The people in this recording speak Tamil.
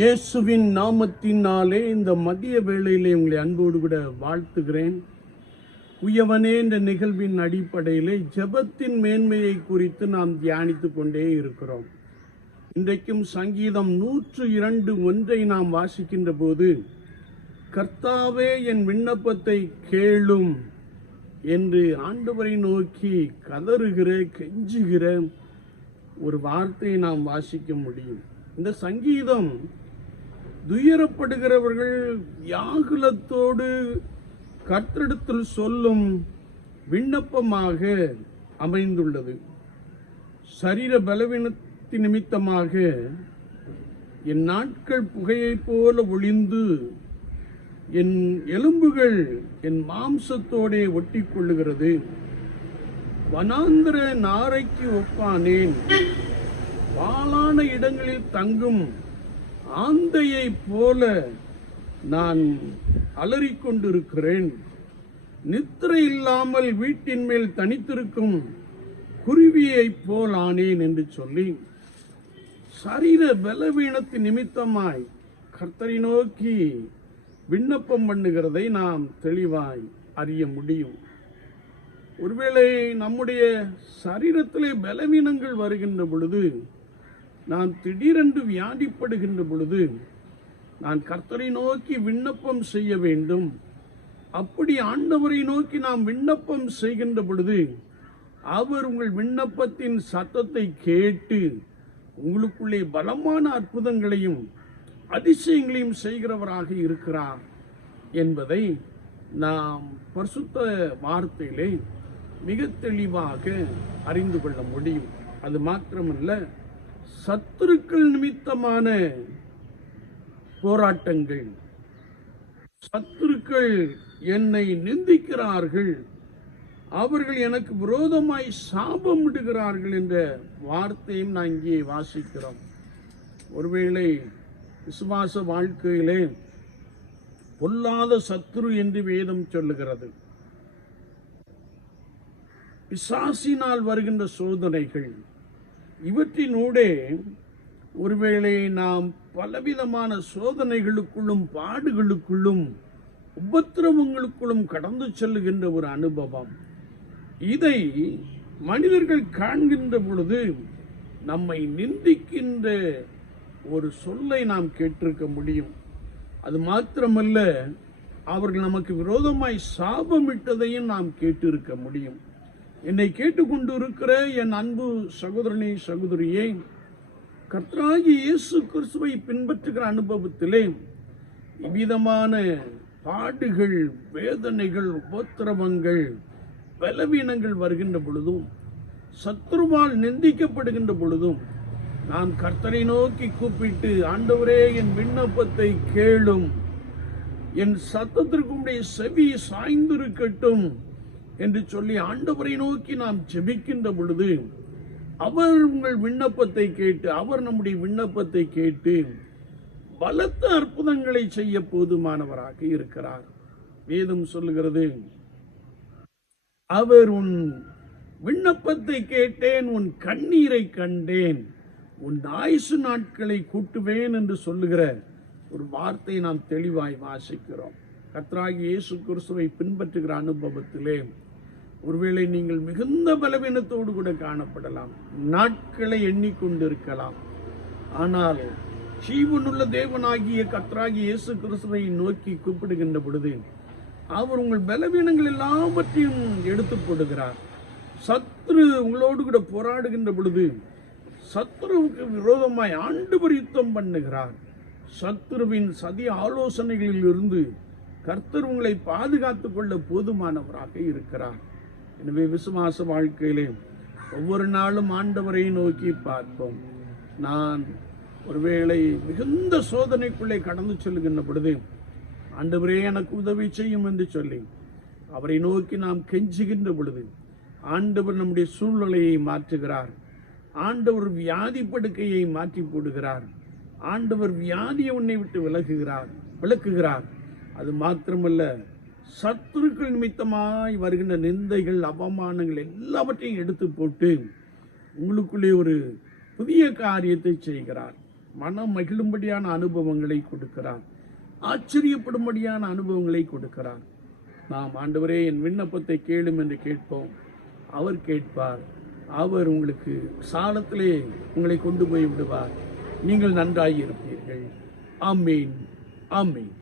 இயேசுவின் நாமத்தினாலே இந்த மதிய வேளையிலே உங்களை அன்போடு கூட வாழ்த்துகிறேன். உயவனே என்ற நிகழ்வின் அடிப்படையிலே ஜெபத்தின் மேன்மையை குறித்து நாம் தியானித்து கொண்டே இருக்கிறோம். இன்றைக்கும் சங்கீதம் நூற்று இரண்டு ஒன்றை நாம் வாசிக்கின்ற போது கர்த்தாவே என் விண்ணப்பத்தை கேளும் என்று ஆண்டவரை நோக்கி கதறுகிற கெஞ்சுகிற ஒரு வார்த்தையை நாம் வாசிக்க முடியும். இந்த சங்கீதம் துயரப்படுகிறவர்கள் வியாகுலத்தோடு கர்த்தரிடத்தில் சொல்லும் விண்ணப்பமாக அமைந்துள்ளது. சரீர பலவீனத்தின் நிமித்தமாக என் நாட்கள் புகையைப் போல ஒளிந்து என் எலும்புகள் என் மாம்சத்தோடே ஒட்டி கொள்ளுகிறது வனாந்திர நாரைக்கு ஒப்பானேன். பாலான இடங்களில் தங்கும் ஆந்தையைப் போல நான் அலறிக்கொண்டிருக்கிறேன். நித்திரை இல்லாமல் வீட்டின் மேல் தனித்திருக்கும் குருவியைப் போல் ஆனேன் என்று சொல்லி சரீர பலவீனத்தின் நிமித்தமாய் கர்த்தரை நோக்கி விண்ணப்பம் பண்ணுகிறதை நாம் தெளிவாய் அறிய முடியும். ஒருவேளை நம்முடைய சரீரத்திலே பலவீனங்கள் வருகின்ற பொழுது நான் திடீரென்று வியாதிப்படுகின்ற பொழுது நான் கர்த்தரை நோக்கி விண்ணப்பம் செய்ய வேண்டும். அப்படி ஆண்டவரை நோக்கி நாம் விண்ணப்பம் செய்கின்ற பொழுது அவர் உங்கள் விண்ணப்பத்தின் சத்தத்தை கேட்டு உங்களுக்குள்ளே பலமான அற்புதங்களையும் அதிசயங்களையும் செய்கிறவராக இருக்கிறார் என்பதை நாம் பரிசுத்த வார்த்தையிலே மிக தெளிவாக அறிந்து கொள்ள முடியும். அது மாத்திரமல்ல சத்துருக்கள் நிமித்தமான போராட்டங்கள். சத்துருக்கள் என்னை நிந்திக்கிறார்கள். அவர்கள் எனக்கு விரோதமாய் சாபமிடுகிறார்கள் என்ற வார்த்தையும் நான் இங்கே வாசிக்கிறோம். ஒருவேளை விசுவாச வாழ்க்கையிலே பொல்லாத சத்துரு என்று வேதம் சொல்லுகிறது. பிசாசினால் வருகின்ற சோதனைகள் இவற்றினூடே ஒருவேளை நாம் பலவிதமான சோதனைகளுக்குள்ளும் பாடுகளுக்குள்ளும் உபத்திரவங்களுக்குள்ளும் கடந்து செல்லுகின்ற ஒரு அனுபவம். இதை மனிதர்கள் காண்கின்ற பொழுது நம்மை நிந்திக்கின்ற ஒரு சொல்லை நாம் கேட்டிருக்க முடியும். அது மாத்திரமல்ல அவர்கள் நமக்கு விரோதமாய் சாபமிட்டதையும் நாம் கேட்டிருக்க முடியும். என்னை கேட்டுக்கொண்டு இருக்கிற என் அன்பு சகோதரனே சகோதரியே கர்த்தராகி இயேசு கிறிஸ்துவை பின்பற்றுகிற அனுபவத்திலே இவ்விதமான பாடுகள் வேதனைகள் உபத்திரவங்கள் பலவீனங்கள் வருகின்ற பொழுதும் சத்ருவால் நிந்திக்கப்படுகின்ற பொழுதும் நாம் கர்த்தரை நோக்கி கூப்பிட்டு ஆண்டவரே என் விண்ணப்பத்தை கேளும். என் சத்தத்திற்கு உடைய செவி சாய்ந்திருக்கட்டும். என்று சொல்லி ஆண்டவரை நோக்கி நாம் ஜெபிக்கின்ற பொழுது அவர் உங்கள் விண்ணப்பத்தை கேட்டு அவர் நம்முடைய விண்ணப்பத்தை கேட்டு பலத்த அற்புதங்களை செய்ய போதுமானவராக இருக்கிறார். வேதம் சொல்லுகிறது அவர் உன் விண்ணப்பத்தை கேட்டேன் உன் கண்ணீரை கண்டேன் உன் ஆயுசு நாட்களை கூட்டுவேன் என்று சொல்லுகிற ஒரு வார்த்தை நாம் தெளிவாய் வாசிக்கிறோம். கத்ராகி இயேசு கிறிஸ்துவை பின்பற்றுகிற அனுபவத்திலே ஒருவேளை நீங்கள் மிகுந்த பலவீனத்தோடு கூட காணப்படலாம். நாட்களை எண்ணிக்கொண்டிருக்கலாம். ஆனால் ஜீவனுள்ள தேவனாகிய கத்ராகி இயேசு கிறிஸ்துவை நோக்கி கூப்பிடுகின்ற பொழுது அவர் உங்கள் பலவீனங்கள் எல்லாவற்றையும் எடுத்து போடுகிறார். சத்ரு உங்களோடு கூட போராடுகின்ற பொழுது சத்ருவுக்கு விரோதமாய் ஆண்டு யுத்தம் பண்ணுகிறார். சத்ருவின் சதி ஆலோசனைகளில் இருந்து கர்த்தர் உங்களை பாதுகாத்துக் கொள்ள போதுமானவராக இருக்கிறார். எனவே விசுவாச வாழ்க்கையிலே ஒவ்வொரு நாளும் ஆண்டவரை நோக்கி பார்ப்போம். நான் ஒருவேளை மிகுந்த சோதனைக்குள்ளே கடந்து செல்கின்ற பொழுது ஆண்டவரே எனக்கு உதவி செய்யும் என்று சொல்லி அவரை நோக்கி நாம் கெஞ்சுகின்ற பொழுது ஆண்டவர் நம்முடைய சூழ்நிலையை மாற்றுகிறார். ஆண்டவர் வியாதி படுக்கையை மாற்றி போடுகிறார். ஆண்டவர் வியாதியை உன்னை விட்டு விலகுகிறார் விளக்குகிறார் அது மாத்திரமல்ல சத்துருக்கள் நிமித்தமாய் வருகின்ற நிந்தைகள் அவமானங்கள் எல்லாவற்றையும் எடுத்து போட்டு உங்களுக்குள்ளே ஒரு புதிய காரியத்தை செய்கிறார். மனம் மகிழும்படியான அனுபவங்களை கொடுக்கிறார். ஆச்சரியப்படும்படியான அனுபவங்களை கொடுக்கிறார். நாம் ஆண்டவரே என் விண்ணப்பத்தை கேளும் என்று கேட்போம். அவர் கேட்பார். அவர் உங்களுக்கு சாலத்திலே உங்களை கொண்டு போய் விடுவார். நீங்கள் நன்றாக இருப்பீர்கள். ஆமீன். ஆமீன்.